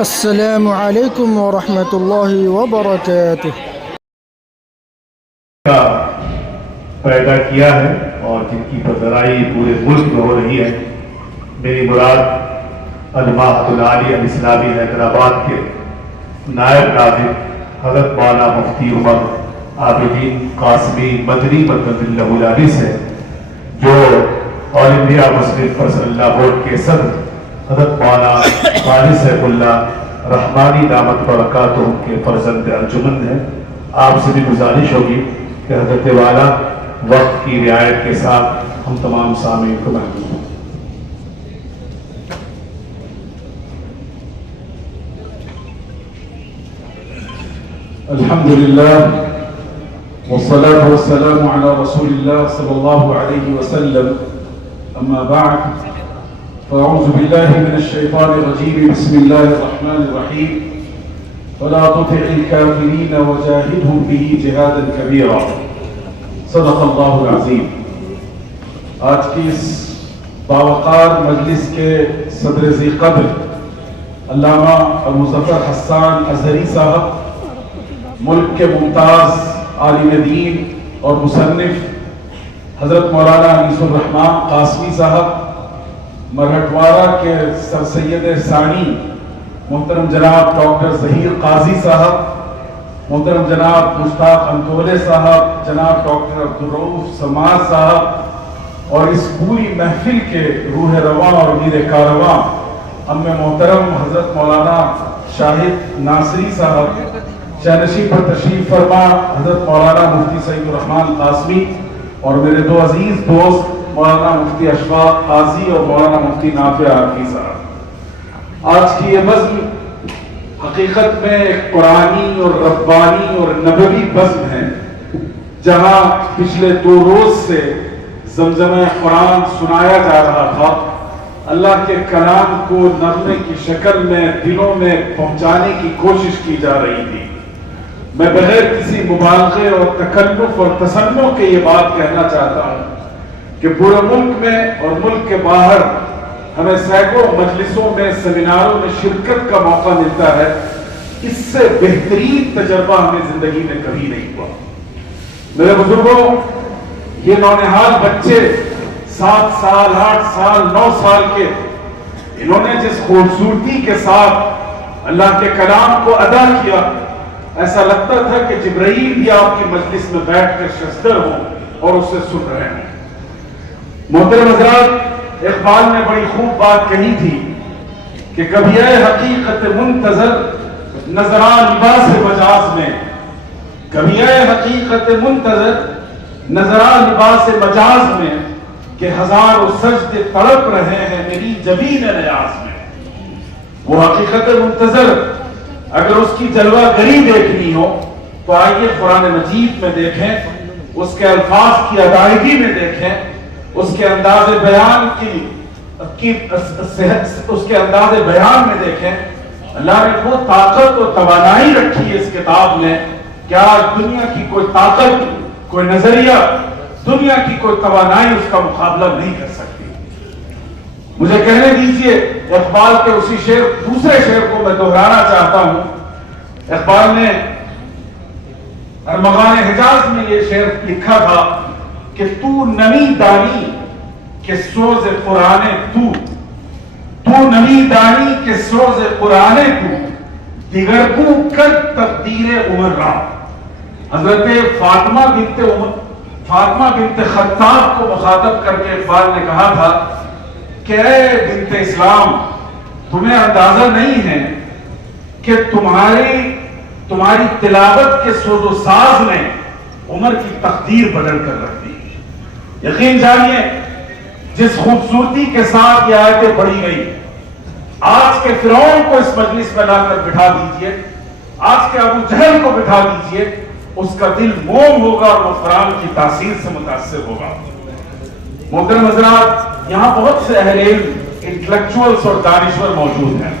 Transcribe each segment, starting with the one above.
السلام علیکم ورحمۃ اللہ وبرکاتہ کا پیدا کیا ہے اور جن کی برقراری پورے ملک میں ہو رہی ہے. میری مراد الماحۃ العالیہ الاسلامی حیدرآباد کے نائب ناظم حضرت مولانا مفتی عمر عابدین قاسمی مدنی مدد اللہ العالی سے، جو آل انڈیا مسلم پرسنل اللہ بورڈ کے صدر حضرت مولانا خالد سیف اللہ رحمانی دامت برکاتہ کے فرزند انجمن ہیں. آپ سے بھی گزارش ہوگی کہ حضرت والا وقت کی رعایت کے ساتھ ہم تمام سامعین کو محفوظ ہوں. الحمدللہ والصلاة والسلام على رسول اللہ صلی اللہ علیہ وسلم. اما بعد فاعوذ باللہ من الشیطان الرجیم. بسم اللہ الرحمن الرحیم. ولا تطع الكافرین وجاہدهم به جہادا کبیرا. صدق اللہ العظیم. آج کی اس باوقار مجلس کے صدر ذی قدر علامہ ابوظفر حسان ازہری صاحب، ملک کے ممتاز عالم دین اور مصنف حضرت مولانا انیس الرحمان قاسمی صاحب، مرہٹوارہ کے سر سید ثانی محترم جناب ڈاکٹر ظہیر قاضی صاحب، محترم جناب مشتاق انتولے صاحب، جناب ڈاکٹر عبدالرؤوف سماج صاحب، اور اس پوری محفل کے روح رواں اور میر کارواں ہم میں محترم حضرت مولانا شاہد ناصری صاحب، شاہنشین پر تشریف فرما حضرت مولانا مفتی سعید الرحمن قاسمی، اور میرے دو عزیز دوست مولانا مفتی اشفاق قاضی اور مولانا مفتی نافع عارفی صاحب. آج کی یہ بزم حقیقت میں ایک قرآنی اور ربانی اور نبوی بزم ہے، جہاں پچھلے 2 روز سے زمزمہ قرآن سنایا جا رہا تھا. اللہ کے کلام کو نغمے کی شکل میں دلوں میں پہنچانے کی کوشش کی جا رہی تھی. میں بغیر کسی مبالغے اور تکلف اور تصنع کے یہ بات کہنا چاہتا ہوں کہ پورے ملک میں اور ملک کے باہر ہمیں سینکڑوں مجلسوں میں، سیمیناروں میں شرکت کا موقع ملتا ہے. اس سے بہترین تجربہ ہمیں زندگی میں کبھی نہیں ہوا. میرے بزرگوں، یہ نونہال بچے 7 سال 8 سال 9 سال کے، انہوں نے جس خوبصورتی کے ساتھ اللہ کے کلام کو ادا کیا، ایسا لگتا تھا کہ جبرائیل بھی آپ کی مجلس میں بیٹھ کر ششدر ہوں اور اسے سن رہے ہیں. محترم حضرات، اقبال نے بڑی خوب بات کہی تھی کہ کبھی اے حقیقت منتظر نظرا لباس مجاز میں، کبھی اے حقیقت منتظر نظرا لباس مجاز میں، کہ ہزاروں سجدے تڑپ رہے ہیں میری جبین نیاز میں. وہ حقیقت منتظر اگر اس کی جلوہ گری دیکھنی ہو تو آئیے قرآن مجید میں دیکھیں، اس کے الفاظ کی ادائیگی میں دیکھیں، اس کے انداز بیان اس کے انداز بیان میں دیکھیں. اللہ نے وہ طاقت و توانائی رکھی ہے اس کتاب میں کہ آج دنیا کی کوئی طاقت، کوئی نظریہ، دنیا کی کوئی توانائی اس کا مقابلہ نہیں کر سکتی. مجھے کہنے دیجئے، اقبال کے اسی شعر، دوسرے شعر کو میں دہرانا چاہتا ہوں. اقبال نے ارمغان حجاز میں یہ شعر لکھا تھا کہ تو نمی دانی کہ سوز قرآن تو نمی دانی کہ سوز قرآن تو دیگر کو کر تقدیر عمر را. حضرت فاطمہ بنت خطاب کو مخاطب کر کے اقبال نے کہا تھا کہ اے بنت اسلام، تمہیں اندازہ نہیں ہے کہ تمہاری تلاوت کے سوز و ساز نے عمر کی تقدیر بدل کر رکھ دی. یقین جانیے، جس خوبصورتی کے ساتھ یہ آیتیں پڑھی گئی، آج کے فرعون کو اس مجلس میں لا کر بٹھا دیجئے، آج کے ابو جہل کو بٹھا دیجئے، اس کا دل موم ہوگا اور وہ قرآن کی تاثیر سے متاثر ہوگا. محترم حضرات، یہاں بہت سے اہل علم، انٹلیکچوئلز اور دانشور موجود ہیں.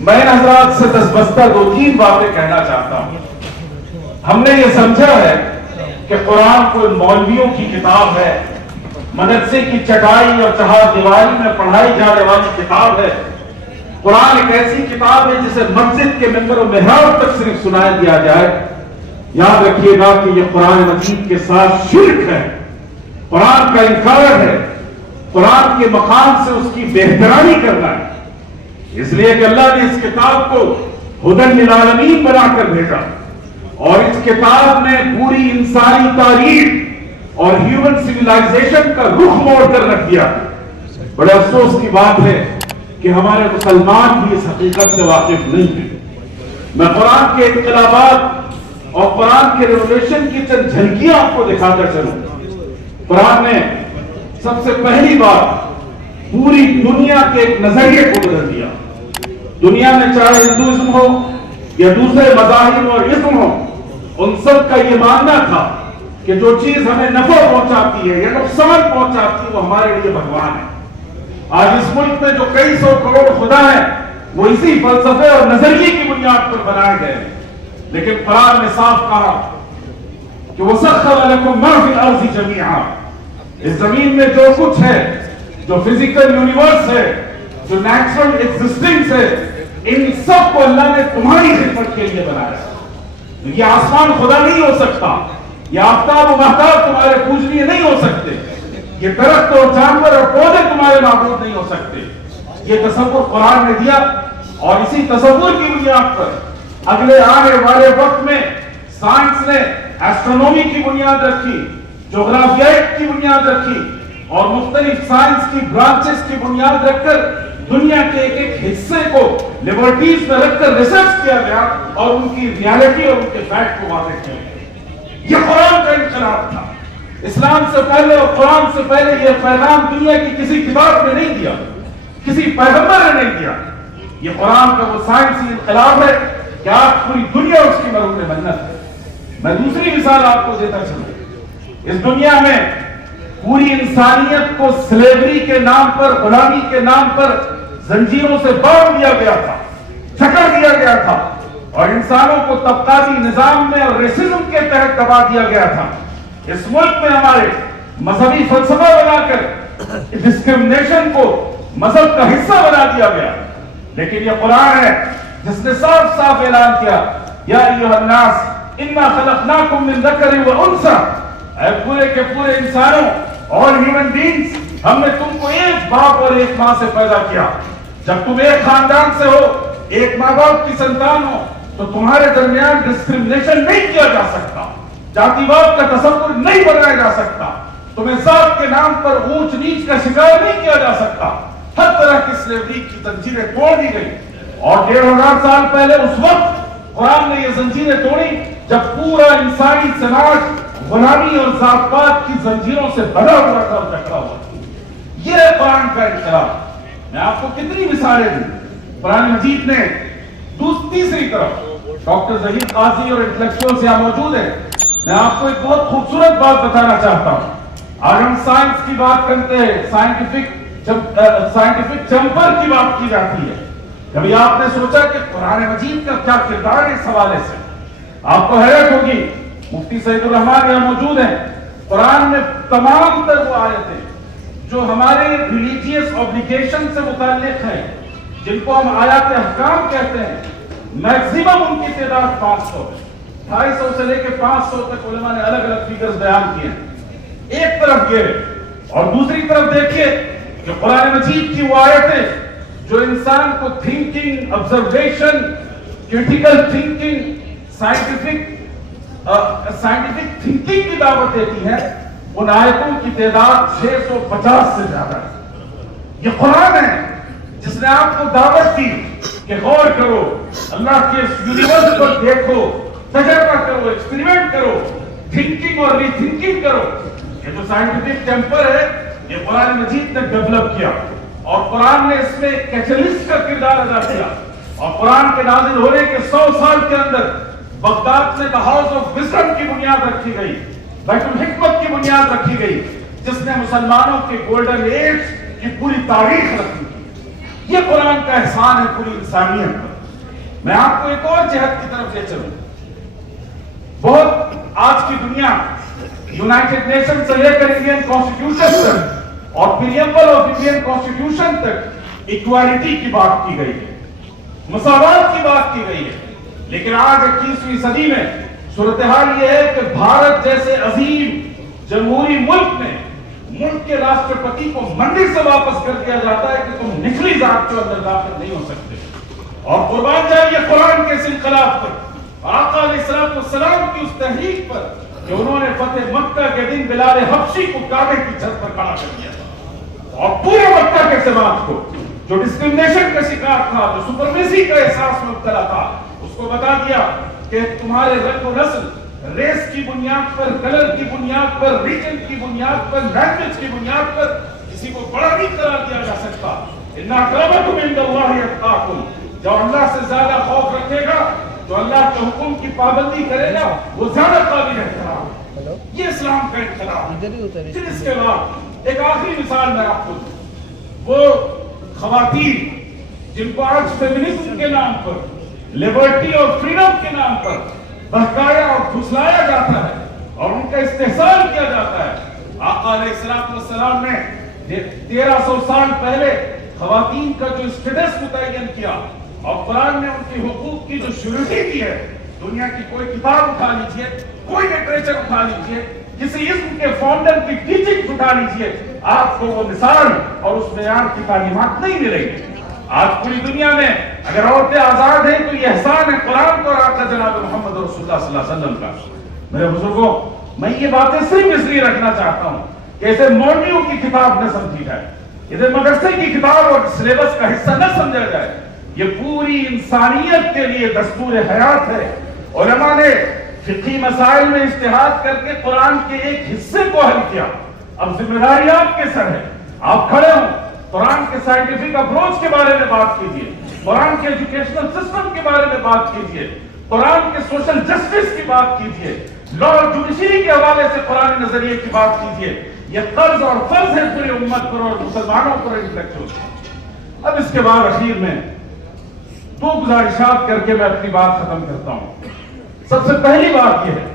میں ان حضرات سے دستبستہ 2-3 باتیں کہنا چاہتا ہوں. ہم نے یہ سمجھا ہے کہ قرآن کوئی مولویوں کی کتاب ہے، مدرسے کی چٹائی اور چہار دیواری میں پڑھائی جانے والی کتاب ہے. قرآن ایک ایسی کتاب ہے جسے مسجد کے ممبر و محراب تک صرف سنایا دیا جائے، یاد رکھیے گا کہ یہ قرآن مجید کے ساتھ شرک ہے، قرآن کا انکار ہے، قرآن کے مقام سے اس کی بہترانی کرنا ہے۔ اس لیے کہ اللہ نے اس کتاب کو ہدی للعالمین بنا کر بھیجا، اور اس کتاب میں پوری انسانی تاریخ اور ہیومن سویلائزیشن کا رخ موڑ کر رکھ دیا۔ بڑے افسوس کی بات ہے کہ ہمارے مسلمان بھی اس حقیقت سے واقف نہیں ہیں۔ میں قرآن کے انقلابات اور قرآن کے ریولیوشن کی چند جھلکیاں آپ کو دکھا کر چلوں۔ قرآن نے سب سے پہلی بار پوری دنیا کے ایک نظریے کو بدل دیا۔ دنیا میں چاہے ہندوازم ہو یا دوسرے مذاہب اور ازم ہو، ان سب کا یہ ماننا تھا کہ جو چیز ہمیں نفع پہنچاتی ہے یا نقصان پہنچاتی ہے وہ ہمارے لیے بھگوان ہے۔ آج اس ملک میں جو کئی سو کروڑ خدا ہیں وہ اسی فلسفے اور نظریے کی بنیاد پر بنائے گئے ہیں، لیکن قرآن نے صاف کہا کہ وَسَخَّرَ لَكُم مَّا فِي الْأَرْضِ جَمِيعًا، اس زمین میں جو کچھ ہے، جو فزیکل یونیورس ہے، جو نیچرل ایگزسٹنس ہے، ان سب کو اللہ نے تمہاری خدمت کے لیے بنایا۔ یہ آسمان خدا نہیں ہو سکتا، یہ آفتاب و مہتاب تمہارے پوجنیے نہیں ہو سکتے، یہ درخت اور جانور اور پودے تمہارے معبود نہیں ہو سکتے۔ یہ تصور قرآن نے دیا، اور اسی تصور کی بنیاد پر اگلے آنے والے وقت میں سائنس نے ایسٹرونومی کی بنیاد رکھی، جغرافیات کی بنیاد رکھی، اور مختلف سائنس کی برانچز کی بنیاد رکھ کر دنیا کے ایک ایک حصے کو لیبورٹریز میں رکھ کر ریسرچ کیا گیا اور ان کی ریالٹی اور ان کے فیکٹ کو واضح کیا گیا۔ یہ قرآن کا انقلاب تھا۔ اسلام سے پہلے اور قرآن سے پہلے یہ پیغام دنیا کی کسی کتاب نے نہیں دیا، کسی پیغمبر نے نہیں دیا۔ یہ قرآن کا وہ سائنسی انقلاب ہے کہ آج پوری دنیا اس کی مرہون منت ہے۔ میں دوسری مثال آپ کو دیتا چلوں۔ اس دنیا میں پوری انسانیت کو سلیوری کے نام پر، غلامی کے نام پر زنجیروں سے باندھ دیا گیا تھا، جکڑ دیا گیا تھا، اور انسانوں کو طبقاتی نظام میں اور ریسزم کے تحت دبا دیا گیا تھا۔ اس ملک میں ہمارے مذہبی فلسفہ بنا کر ڈسکرمنیشن کو مذہب کا حصہ بنا دیا گیا، لیکن یہ قرآن ہے جس نے صاف صاف اعلان کیا، یا ایھا الناس انا خلقناکم من ذکر و انثی، اے پورے کے پورے انسانوں اور ہیومن بینگز، ہم نے تم کو ایک باپ اور ایک ماں سے پیدا کیا۔ جب تم ایک خاندان سے ہو، ایک ماں باپ کی سنتان ہو، تو تمہارے درمیان ڈسکرمنیشن نہیں کیا جا سکتا، جاتی واد کا تصور نہیں بنایا جا سکتا، تمہیں ذات کے نام پر اونچ نیچ کا شکار نہیں کیا جا سکتا۔ ہر طرح کی سلیوری کی زنجیریں توڑ دی گئی، اور 1500 سال پہلے اس وقت قرآن نے یہ زنجیریں توڑی جب پورا انسانی سماج غلامی اور ذات پات کی زنجیروں سے بندھا ہوا تھا اور جکڑا ہوا تھا۔ یہ ہے قرآن کا انقلاب۔ میں آپ کو کتنی مثالیں دوں۔ قرآن مجید نے تیسری طرف ڈاکٹر ظہیر قاضی اور انٹلیکچوئلز یہاں موجود ہیں، میں آپ کو ایک بہت خوبصورت بات بتانا چاہتا ہوں۔ آج ہم سائنس کی بات کرتے ہیں، سائنٹیفک جمپر کی بات کی جاتی ہے۔ کبھی آپ نے سوچا کہ قرآن مجید کا کیا کردار ہے اس حوالے سے؟ آپ کو حیرت ہوگی، مفتی سعید الرحمان یہاں موجود ہیں، قرآن میں تمام تر وہ آیتیں جو ہمارے ریلیجیس اوبلیگیشن سے متعلق ہیں، جن کو ہم آیات احکام کہتے ہیں، میکسیمم ان کی تعداد 500 ہے۔ 250 سے لے کے 500 تک علماء نے الگ الگ فیگرز بیان کیے ہیں۔ ایک طرف یہ، اور دوسری طرف دیکھیے کہ قرآن مجید کی وہ آیتیں جو انسان کو thinking, observation, critical thinking, scientific thinking کی دعوت دیتی ہے، ان آیتوں کی تعداد 650 سے زیادہ ہے۔ یہ قرآن ہے جس نے آپ کو دعوت دی کہ غور کرو، اللہ کے یونیورس پر دیکھو، تجربہ کرو، ایکسپیریمنٹ کرو، تھنکنگ اور ری تھنکنگ کرو۔ یہ جو سائنٹیفک ٹیمپر ہے یہ قرآن مجید نے ڈیولپ کیا، اور قرآن نے اس میں کیٹلسٹ کا کردار ادا کیا، اور قرآن کے نازل ہونے کے 100 سال کے اندر بغداد میں ہاؤس آف وزڈم کی بنیاد رکھی گئی، بیت الحکمت کی بنیاد رکھی گئی، جس نے مسلمانوں کے گولڈن ایج کی پوری تاریخ رکھی۔ یہ قرآن کا احسان ہے پوری انسانیت پر۔ میں آپ کو ایک اور جہت کی طرف لے چلوں۔ بہت آج کی دنیا یونائٹڈ نیشن سے لے کر انڈین کانسٹیٹیوشن تک اور پریمبل آف انڈین کانسٹیٹیوشن تک ایکوالٹی کی بات کی گئی ہے۔ مساوات کی بات کی گئی ہے. لیکن آج 21ویں صدی میں صورتحال یہ ہے کہ بھارت جیسے عظیم جمہوری ملک میں ملک کے راشٹرپتی کو مندر سے واپس کر دیا جاتا ہے کہ تم نچلی ذات کے اندر داخل نہیں ہو سکتے. اور قربان جائیے قرآن کے اس انقلاب پر، آقا علیہ السلام کی اس تحریک پر کہ انہوں نے فتح مکہ کے دن بلال حبشی کو کعبے کی چھت پر کھڑا کر دیا تھا، اور پورے مکہ کے سماج کو جو ڈسکریمنیشن کا شکار تھا، جو سپرمیسی کا احساس میں مبتلا تھا، اس کو بتا دیا کہ تمہارے رنگ و نسل، ریس کی بنیاد پر، کلر کی بنیاد پر، ریجن کی بنیاد پر، لینگویج کی بنیاد پر کسی کو بڑا نہیں قرار دیا جا سکتا. ان اکرمکم عند اللہ اتقاکم، جو اللہ سے زیادہ خوف رکھے گا، جو اللہ کے حکم کی پابندی کرے گا، وہ زیادہ قابل احترام. یہ اسلام کا انقلاب. پھر اس کے بعد ایک آخری مثال میں آپ کو دوں. وہ خواتین جن کو آج فیمنزم کے نام پر، لبرٹی اور فریڈم کے نام پر بہکایا اور پھسلایا جاتا ہے اور ان کا استحصال کیا جاتا ہے. آقا علیہ السلام نے 1300 سال پہلے خواتین کا جو اسٹیٹس متعین کیا اور قرآن نے ان کے حقوق کی جو شروعی کی ہے، دنیا کی کوئی کتاب اٹھا لیجئے، کوئی لٹریچر اٹھا لیجئے، کسی اسم کے فاؤنڈر کی ٹیچنگ اٹھا لیجئے، آپ کو وہ مثال اور اس معیار کی تعلیمات نہیں ملیں گی. آج پوری دنیا میں اگر عورتیں آزاد ہیں تو یہ احسان ہے قرآن کو اور آقا جناب محمد رسول اللہ صلی اللہ علیہ وسلم کا. میرے بزرگوں، میں یہ باتیں صرف اس لیے رکھنا چاہتا ہوں کہ اسے مولویوں کی کتاب نہ سمجھی جائے، اسے مدرسے کی کتاب اور سلیبس کا حصہ نہ سمجھا جائے. یہ پوری انسانیت کے لیے دستور حیات ہے. علماء نے فقہی مسائل میں اجتہاد کر کے قرآن کے ایک حصے کو حل کیا. اب ذمہ داری آپ کے سر ہے. آپ کھڑے ہوں، قرآن کے سائنٹیفک اپروچ کے بارے میں بات کیجئے، قرآن کے ایجوکیشنل سسٹم کے بارے میں بات کیجئے، قرآن کے سوشل جسٹس کی بات کیجئے، لا اور جوڈیشری کے حوالے سے قرآن نظریے کی بات کیجئے. یہ قرض اور فرض ہے پوری امت پر اور مسلمانوں پر انٹلیکچوئل. اب اس کے بعد اخیر میں دو گزارشات کر کے میں اپنی بات ختم کرتا ہوں. سب سے پہلی بات یہ ہے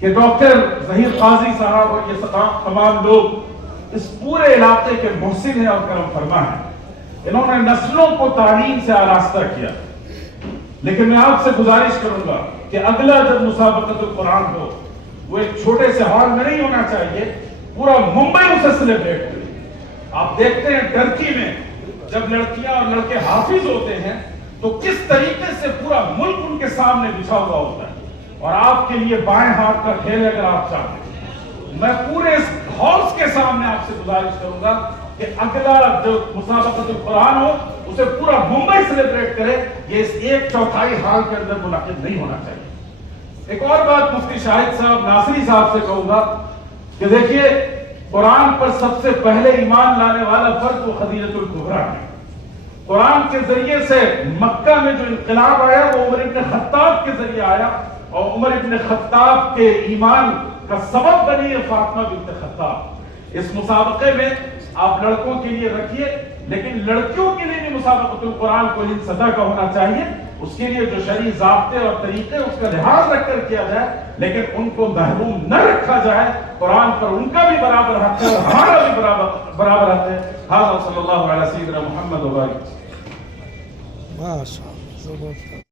کہ ڈاکٹر ظہیر قاضی صاحب اور یہ تمام لوگ اس پورے علاقے کے محسن ہیں اور کرم فرما ہیں. انہوں نے نسلوں کو تعلیم سے آراستہ کیا. لیکن میں آپ سے گزارش کروں گا کہ اگلا جب مسابقۃ القرآن ہو وہ ایک چھوٹے سے ہال میں نہیں ہونا چاہیے، پورا ممبئی اسے سیلیبریٹ کرے. آپ دیکھتے ہیں ٹرکی میں جب لڑکیاں اور لڑکے حافظ ہوتے ہیں تو کس طریقے سے پورا ملک ان کے سامنے بچھا ہوا ہوتا ہے. اور آپ کے لیے بائیں ہاتھ کا کھیل اگر آپ چاہتے ہیں، میں پورے اس ہاؤس کے سامنے آپ سے گزارش کروں گا کہ اگلا جو مسابقۃ القرآن ہو اسے پورا ممبئی سیلیبریٹ کرے. یہ اس 1/4 ہال کے اندر منعقد نہیں ہونا چاہیے. ایک اور بات مفتی شاہد صاحب ناصری صاحب سے کہوں گا کہ دیکھیے قرآن پر سب سے پہلے ایمان لانے والا فرد وہ خدیجۃ الکبریٰ ہے. قرآن کے ذریعے سے مکہ میں جو انقلاب آیا وہ عمر ابن خطاب کے ذریعے آیا، اور عمر ابن خطاب کے ایمان کا سبب بنی ہے فاطمہ بنت خطاب. اس مسابقے میں آپ لڑکوں کے لیے رکھیے، لیکن لڑکیوں کے لیے بھی مسابقۃ القرآن کو اس سطح کا ہونا چاہیے. اس کے لیے جو شرعی ضابطے اور طریقے اس کا لحاظ رکھ کر کیا جائے، لیکن ان کو محروم نہ رکھا جائے. قرآن پر ان کا بھی برابر حق ہے اور ہمارا بھی برابر حق ہے. ھذا صلی اللہ علیہ سیدنا محمد و بارک. ماشاء اللہ.